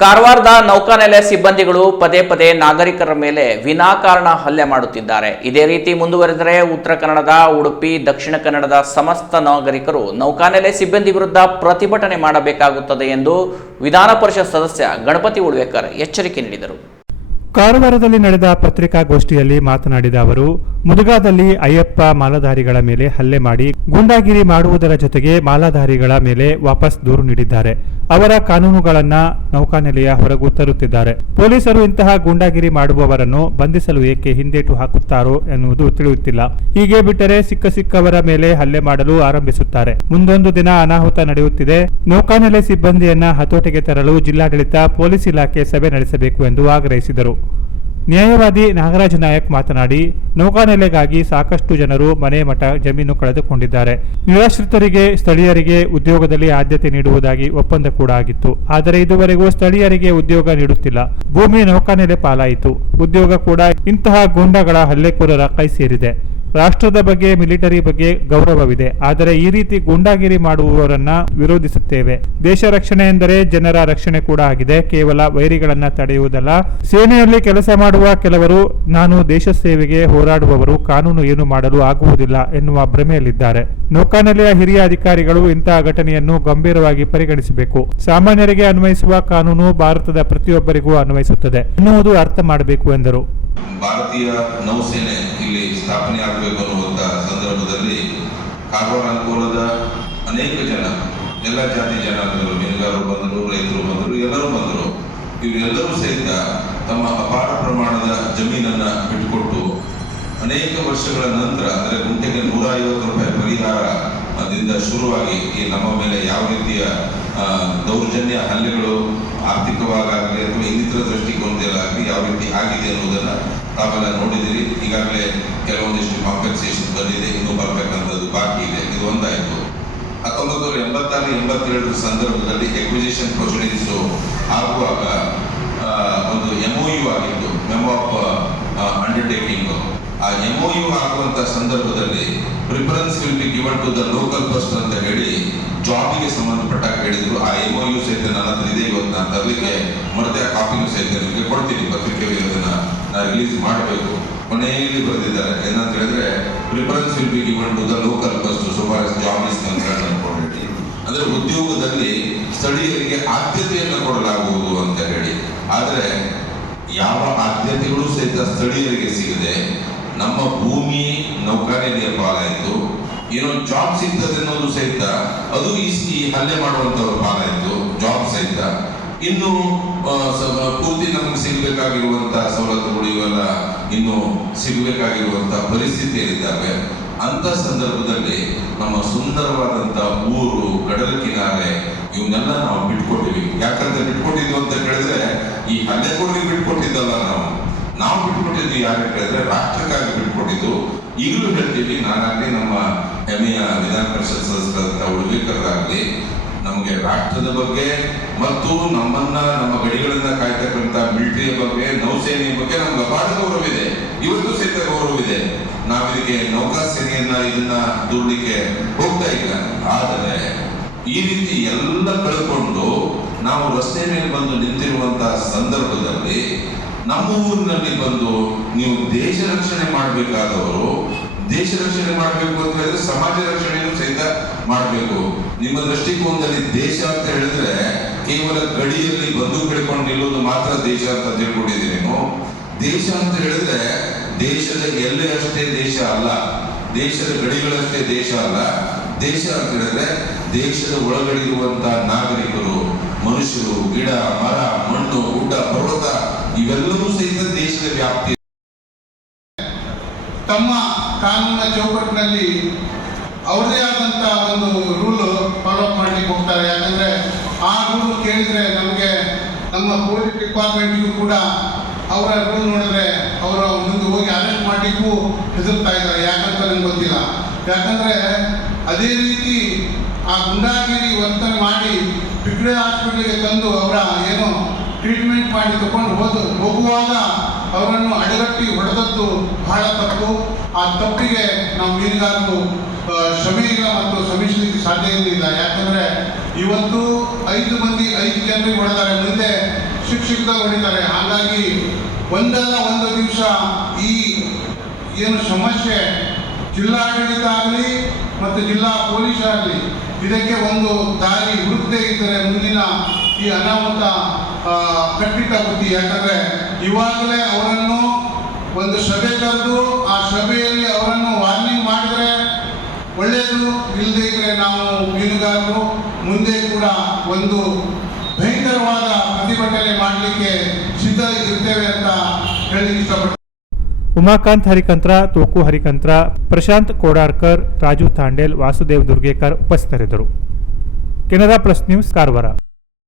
ಕಾರವಾರದ ನೌಕಾನೆಲೆ ಸಿಬ್ಬಂದಿಗಳು ಪದೇ ಪದೇ ನಾಗರಿಕರ ಮೇಲೆ ವಿನಾಕಾರಣ ಹಲ್ಲೆ ಮಾಡುತ್ತಿದ್ದಾರೆ. ಇದೇ ರೀತಿ ಮುಂದುವರೆದರೆ ಉತ್ತರ ಕನ್ನಡದ, ಉಡುಪಿ, ದಕ್ಷಿಣ ಕನ್ನಡದ ಸಮಸ್ತ ನಾಗರಿಕರು ನೌಕಾನೆಲೆ ಸಿಬ್ಬಂದಿ ವಿರುದ್ಧ ಪ್ರತಿಭಟನೆ ಮಾಡಬೇಕಾಗುತ್ತದೆ ಎಂದು ವಿಧಾನ ಪರಿಷತ್ ಸದಸ್ಯ ಗಣಪತಿ ಉಳ್ವೇಕರ್ ಎಚ್ಚರಿಕೆ ನೀಡಿದರು. ಕಾರವಾರದಲ್ಲಿ ನಡೆದ ಪತ್ರಿಕಾಗೋಷ್ಠಿಯಲ್ಲಿ ಮಾತನಾಡಿದ ಅವರು, ಮುದುಗಾದಲ್ಲಿ ಅಯ್ಯಪ್ಪ ಮಾಲಾಧಾರಿಗಳ ಮೇಲೆ ಹಲ್ಲೆ ಮಾಡಿ ಗೂಂಡಾಗಿರಿ ಮಾಡುವುದರ ಜೊತೆಗೆ ಮಾಲಾಧಾರಿಗಳ ಮೇಲೆ ವಾಪಸ್ ದೂರು ನೀಡಿದ್ದಾರೆ. ಅವರ ಕಾನೂನುಗಳನ್ನ ನೌಕಾನೆಲೆಯ ಹೊರಗೂ ತರುತ್ತಿದ್ದಾರೆ. ಪೊಲೀಸರು ಇಂತಹ ಗೂಂಡಾಗಿರಿ ಮಾಡುವವರನ್ನು ಬಂಧಿಸಲು ಏಕೆ ಹಿಂದೇಟು ಹಾಕುತ್ತಾರೋ ಎನ್ನುವುದು ತಿಳಿಯುತ್ತಿಲ್ಲ. ಹೀಗೆ ಬಿಟ್ಟರೆ ಸಿಕ್ಕವರ ಮೇಲೆ ಹಲ್ಲೆ ಮಾಡಲು ಆರಂಭಿಸುತ್ತಾರೆ. ಮುಂದೊಂದು ದಿನ ಅನಾಹುತ ನಡೆಯುತ್ತಿದೆ. ನೌಕಾನೆಲೆ ಸಿಬ್ಬಂದಿಯನ್ನ ಹತೋಟಿಗೆ ತರಲು ಜಿಲ್ಲಾಡಳಿತ, ಪೊಲೀಸ್ ಇಲಾಖೆ ಸಭೆ ನಡೆಸಬೇಕು ಎಂದು ಆಗ್ರಹಿಸಿದರು. ನ್ಯಾಯವಾದಿ ನಾಗರಾಜ್ ನಾಯಕ್ ಮಾತನಾಡಿ, ನೌಕಾನೆಲೆಗಾಗಿ ಸಾಕಷ್ಟು ಜನರು ಮನೆ ಮಠ ಜಮೀನು ಕಳೆದುಕೊಂಡಿದ್ದಾರೆ. ನಿರಾಶ್ರಿತರಿಗೆ, ಸ್ಥಳೀಯರಿಗೆ ಉದ್ಯೋಗದಲ್ಲಿ ಆದ್ಯತೆ ನೀಡುವುದಾಗಿ ಒಪ್ಪಂದ ಕೂಡ ಆಗಿತ್ತು. ಆದರೆ ಇದುವರೆಗೂ ಸ್ಥಳೀಯರಿಗೆ ಉದ್ಯೋಗ ನೀಡುತ್ತಿಲ್ಲ. ಭೂಮಿ ನೌಕಾನೆಲೆ ಪಾಲಾಯಿತು. ಉದ್ಯೋಗ ಕೂಡ ಇಂತಹ ಗೂಂಡಾಗಳ ಹಲ್ಲೆಕೋರರ ಕೈ ಸೇರಿದೆ. ರಾಷ್ಟ್ರದ ಬಗ್ಗೆ, ಮಿಲಿಟರಿ ಬಗ್ಗೆ ಗೌರವವಿದೆ. ಆದರೆ ಈ ರೀತಿ ಗೂಂಡಾಗಿರಿ ಮಾಡುವವರನ್ನ ವಿರೋಧಿಸುತ್ತೇವೆ. ದೇಶ ರಕ್ಷಣೆ ಎಂದರೆ ಜನರ ರಕ್ಷಣೆ ಕೂಡ ಆಗಿದೆ. ಕೇವಲ ವೈರಿಗಳನ್ನ ತಡೆಯುವುದಲ್ಲ. ಸೇನೆಯಲ್ಲಿ ಕೆಲಸ ಮಾಡುವ ಕೆಲವರು ನಾನು ದೇಶ ಸೇವೆಗೆ ಹೋರಾಡುವವರು ಕಾನೂನು ಏನು ಮಾಡಲು ಆಗುವುದಿಲ್ಲ ಎನ್ನುವ ಭ್ರಮೆಯಲ್ಲಿದ್ದಾರೆ. ನೌಕಾನೆಲೆಯ ಹಿರಿಯ ಅಧಿಕಾರಿಗಳು ಇಂತಹ ಘಟನೆಯನ್ನು ಗಂಭೀರವಾಗಿ ಪರಿಗಣಿಸಬೇಕು. ಸಾಮಾನ್ಯರಿಗೆ ಅನ್ವಯಿಸುವ ಕಾನೂನು ಭಾರತದ ಪ್ರತಿಯೊಬ್ಬರಿಗೂ ಅನ್ವಯಿಸುತ್ತದೆ ಎನ್ನುವುದು ಅರ್ಥ ಮಾಡಬೇಕು ಎಂದರು. ಭಾರತೀಯ ನೌಸೇನೆ ಇಲ್ಲಿ ಸ್ಥಾಪನೆ ಆಗಬೇಕು ಅನ್ನುವಂಥ ಸಂದರ್ಭದಲ್ಲಿ ಕಾರವಾರ ಅನುಕೂಲದ ಅನೇಕ ಜನ, ಎಲ್ಲ ಜಾತಿ ಜನಾಂಗಗಳು, ಮೀನುಗಾರರು ಬಂದರು, ರೈತರು ಬಂದರು, ಎಲ್ಲರೂ ಬಂದರು. ಇವರೆಲ್ಲರೂ ಸಹಿತ ತಮ್ಮ ಅಪಾರ ಪ್ರಮಾಣದ ಜಮೀನನ್ನು ಬಿಟ್ಟುಕೊಟ್ಟು ಅನೇಕ ವರ್ಷಗಳ ನಂತರ, ಅಂದರೆ ಗುಂಟೆಗೆ 150 ರೂಪಾಯಿ ಪರಿಹಾರದಿಂದ ಶುರುವಾಗಿ ಈ ನಮ್ಮ ಮೇಲೆ ಯಾವ ರೀತಿಯ ದೌರ್ಜನ್ಯ ಹಲ್ಲೆಗಳು ಆರ್ಥಿಕವಾಗಲಿ ಅಥವಾ ಇನ್ನಿತರ ದೃಷ್ಟಿಕೋನದಲ್ಲಾಗಲಿ ಯಾವ ರೀತಿ ಆಗಿದೆ ಅನ್ನೋದನ್ನು ತಾವೆಲ್ಲ ನೋಡಿದಿರಿ. ಈಗಾಗಲೇ ಕೆಲವೊಂದಿಷ್ಟು ಕಾಂಪೆನ್ಸೇಷನ್ ಬಂದಿದೆ, ಇನ್ನೂ ಬರಬೇಕಂಥದ್ದು ಬಾಕಿ ಇದೆ. ಇದು ಒಂದಾಯಿತು. 1986-87 ಸಂದರ್ಭದಲ್ಲಿ ಎಕ್ವಿಸಿಷನ್ ಪ್ರೊಸೀಡಿಂಗ್ಸ್ ಆಗುವಾಗ ಒಂದು MOU ಆಗಿತ್ತು, ಮೆಮೋ ಆಫ್ ಅಂಡರ್ಟೇಕಿಂಗ್. ಆ MOU ಆಗುವಂಥ ಸಂದರ್ಭದಲ್ಲಿ preference will be given to the local first ಅಂತ ಹೇಳಿ ಜಾಬಿಗೆ ಸಂಬಂಧಪಟ್ಟಾಗ ಹೇಳಿದ್ರು. ಆ MOU ಸಹಿತ ನನ್ನ ಹತ್ರ ಇದೆ. ಇವತ್ತು ನಾನು ತರಲಿಕ್ಕೆ ಮರೆತೆ ಆ ಕಾಪಿನೂ ಸಹಿತ ನಿಮಗೆ ಕೊಡ್ತೀನಿ. ಪತ್ರಿಕೆಯಲ್ಲಿ ಅದನ್ನು ರಿಲೀಸ್ ಮಾಡಬೇಕು. ಕೊನೆಯಲ್ಲಿ ಬರೆದಿದ್ದಾರೆ ಏನಂತ ಹೇಳಿದ್ರೆ, preference will be given to the local first so far as job is concerned ಅನ್ಕೊಂಡು, ಅಂದ್ರೆ ಉದ್ಯೋಗದಲ್ಲಿ ಸ್ಥಳೀಯರಿಗೆ ಆದ್ಯತೆಯನ್ನು ಕೊಡಲಾಗುವುದು ಅಂತ ಹೇಳಿ. ಆದರೆ ಯಾವ ಆದ್ಯತೆಗಳು ಸಹಿತ ಸ್ಥಳೀಯರಿಗೆ ಸಿಗದೆ ನಮ್ಮ ಭೂಮಿ ನೌಕಾನೆಲೆಯ ಪಾಲಾಯಿತು. ಏನೋ ಜಾಬ್ ಸಿಗ್ತದೆ ಅನ್ನೋದು ಸಹಿತ ಅದು ಈ ಹಲ್ಲೆ ಮಾಡುವಂತವ್ರ ಪಾಲಾಯಿತು. ಜಾಬ್ ಸಹಿತ ಇನ್ನು ಪೂರ್ತಿ ನಮ್ಗೆ ಸಿಗಬೇಕಾಗಿರುವಂತಹ ಸವಲತ್ತುಗಳು ಇವೆಲ್ಲ ಇನ್ನು ಸಿಗಬೇಕಾಗಿರುವಂತ ಪರಿಸ್ಥಿತಿಯಲ್ಲಿದ್ದಾವೆ. ಅಂತ ಸಂದರ್ಭದಲ್ಲಿ ನಮ್ಮ ಸುಂದರವಾದಂತ ಊರು, ಕಡಲ ಕಿನಾರೆ ಇವನ್ನೆಲ್ಲ ನಾವು ಬಿಟ್ಕೊಟ್ಟಿವಿ. ಯಾಕಂದ್ರೆ ಬಿಟ್ಕೊಟ್ಟಿದ್ವಿ ಅಂತ ಹೇಳಿದ್ರೆ ಈ ಹಲ್ಲೆಕೋರರಿಗೆ ಬಿಟ್ಕೊಟ್ಟಿದ್ದಲ್ಲ, ನಾವು ಬಿಟ್ಕೊಟ್ಟಿದ್ವಿ ಯಾರು ಹೇಳಿದ್ರೆ ರಾಷ್ಟ್ರಕ್ಕಾಗಿ ಬಿಟ್ಕೊಟ್ಟಿದ್ದು. ಈಗಲೂ ಹೇಳ್ತೀವಿ, ನಾನಾಗ್ಲಿ ನಮ್ಮ ಹೆಮ್ಮೆಯ ವಿಧಾನ ಪರಿಷತ್ ಸದಸ್ಯರಾದಂಥ ಉಳ್ವೇಕರ್ರಾಗಲಿ, ನಮಗೆ ರಾಷ್ಟ್ರದ ಬಗ್ಗೆ ಮತ್ತು ನಮ್ಮ ಗಡಿಗಳನ್ನ ಕಾಯ್ತಕ್ಕಂಥ ಮಿಲಿಟರಿಯ ಬಗ್ಗೆ, ನೌಸೇನೆಯ ಬಗ್ಗೆ ನಮ್ಗೆ ಅಪಾರ ಗೌರವವಿದೆ. ಇವತ್ತು ಸಹಿತ ಗೌರವವಿದೆ. ನಾವು ಇದಕ್ಕೆ ನೌಕಾ ಸೇನೆಯನ್ನ ಇದನ್ನ ದೂರಲಿಕ್ಕೆ ಹೋಗ್ತಾ ಇಲ್ಲ. ಆದರೆ ಈ ರೀತಿ ಎಲ್ಲ ಕಳ್ಕೊಂಡು ನಾವು ರಸ್ತೆ ಮೇಲೆ ಬಂದು ನಿಂತಿರುವಂತಹ ಸಂದರ್ಭದಲ್ಲಿ ನಮ್ಮ ಊರಿನಲ್ಲಿ ಬಂದು ನೀವು ದೇಶ ರಕ್ಷಣೆ ಮಾಡಬೇಕಾದವರು, ದೇಶ ರಕ್ಷಣೆ ಮಾಡಬೇಕು ಅಂತ ಹೇಳಿದ್ರೆ ಸಮಾಜ ರಕ್ಷಣೆಯನ್ನು ಸಹಿತ ಮಾಡಬೇಕು. ನಿಮ್ಮ ದೃಷ್ಟಿಕೋನದಲ್ಲಿ ದೇಶ ಅಂತ ಹೇಳಿದ್ರೆ ಕೇವಲ ಗಡಿಯಲ್ಲಿ ಬಂದೂಕು ಹಿಡ್ಕೊಂಡು ನಿಲ್ಲೋದು ಮಾತ್ರ ದೇಶ ಅಂತ ತಿಳ್ಕೊಂಡಿದ್ದೀರೇನು? ದೇಶ ಅಂತ ಹೇಳಿದ್ರೆ ದೇಶದ ಎಲ್ಲೇ ಅಷ್ಟೇ ದೇಶ ಅಲ್ಲ, ದೇಶದ ಗಡಿಗಳಷ್ಟೇ ದೇಶ ಅಲ್ಲ. ದೇಶ ಅಂತ ಹೇಳಿದ್ರೆ ದೇಶದ ಒಳಗಡಿರುವಂತಹ ನಾಗರಿಕರು, ಮನುಷ್ಯರು, ಗಿಡ, ಮರ, ಮಣ್ಣು, ಗುಡ್ಡ, ಪರ್ವತ ಇವೆಲ್ಲವೂ ಸಹಿತ ದೇಶದ ವ್ಯಾಪ್ತಿ. ತಮ್ಮ ಕಾನೂನಿನ ಚೌಕಟ್ಟಿನಲ್ಲಿ ಅವರದೇ ಆದಂಥ ಒಂದು ರೂಲ್ ಫಾಲೋ ಮಾಡ್ಲಿಕ್ಕೆ ಹೋಗ್ತಾರೆ. ಯಾಕಂದ್ರೆ ಆ ರೂಲ್ ಕೇಳಿದ್ರೆ ನಮಗೆ ನಮ್ಮ ಪೊಲೀಸ್ ಡಿಪಾರ್ಟ್ಮೆಂಟ್ಗೂ ಕೂಡ ಅವರ ರೂಲ್ ನೋಡಿದ್ರೆ ಅವರ ಮುಂದೆ ಹೋಗಿ ಅರೆಸ್ಟ್ ಮಾಡಲಿಕ್ಕೂ ಹೆದರ್ತಾ ಇದ್ದಾರೆ. ಯಾಕಂತ ನನಗೆ ಗೊತ್ತಿಲ್ಲ. ಯಾಕಂದ್ರೆ ಅದೇ ರೀತಿ ಆ ಗುಂಡಾಗಿರಿ ವರ್ತನೆ ಮಾಡಿ ಬಿಗ್ಡೆ ಹಾಸ್ಪಿಟಲ್ಗೆ ತಂದು ಅವರ ಏನೋ ಟ್ರೀಟ್ಮೆಂಟ್ ಮಾಡಿ ತಗೊಂಡು ಹೋಗುವಾಗ ಅವರನ್ನು ಅಡಗಟ್ಟಿ ಹೊಡೆದದ್ದು ಬಹಳ ತಪ್ಪು. ಆ ತಪ್ಪಿಗೆ ನಾವು ಮೀನುಗಾರರು ಕ್ಷಮೆ ಇಲ್ಲ ಮತ್ತು ಶ್ರಮಿಸಲಿಕ್ಕೆ ಸಾಧ್ಯ ಇಲ್ಲ. ಯಾಕಂದ್ರೆ ಇವತ್ತು 5 ಜನರಿಗೆ ಹೊಡೆದಾರೆ. ಮುಂದೆ ನಿಮಿಷದಲ್ಲಿ ಹೊಡಿತಾರೆ. ಹಾಗಾಗಿ ಒಂದಲ್ಲ ಒಂದು ದಿವಸ ಈ ಏನು ಸಮಸ್ಯೆ ಜಿಲ್ಲಾಡಳಿತ ಆಗಲಿ ಮತ್ತು ಜಿಲ್ಲಾ ಪೊಲೀಸ್ ಆಗಲಿ ಇದಕ್ಕೆ ಒಂದು ದಾರಿ ಹುಡುಕದೇ ಇದ್ದರೆ ಮುಂದಿನ ಈ ಅನಾಹುತ ಕಟ್ಟಿಟ್ಟ ಬುದ್ಧಿ. ಯಾಕಂದರೆ ಇವಾಗಲೇ ಅವರನ್ನು ಒಂದು ಸಭೆ ಕರೆದು ಆ ಸಭೆಯಲ್ಲಿ ಅವರನ್ನು ವಾರ್ನಿಂಗ್ ಮಾಡಿದರೆ ಒಳ್ಳೆಯದು, ಇಲ್ಲದೇ ಇದ್ದರೆ ನಾವು ಮೀನುಗಾರರು ಮುಂದೆ ಕೂಡ ಒಂದು ಭಯಂಕರವಾದ ಪ್ರತಿಭಟನೆ ಮಾಡಲಿಕ್ಕೆ ಸಿದ್ಧ ಇರ್ತೇವೆ ಅಂತ ಹೇಳಿ ಇಷ್ಟಪಡ್ತೀನಿ. ಉಮಾಕಾಂತ್ ಹರಿಕಂತ್ರ, ತೋಕು ಹರಿಕಂತ್ರ, ಪ್ರಶಾಂತ್ ಕೋಡಾರ್ಕರ್, ರಾಜು ತಾಂಡೇಲ್, ವಾಸುದೇವ್ ದುರ್ಗೇಕರ್ ಉಪಸ್ಥಿತರಿದ್ದರು. Canara plus news, Karwar.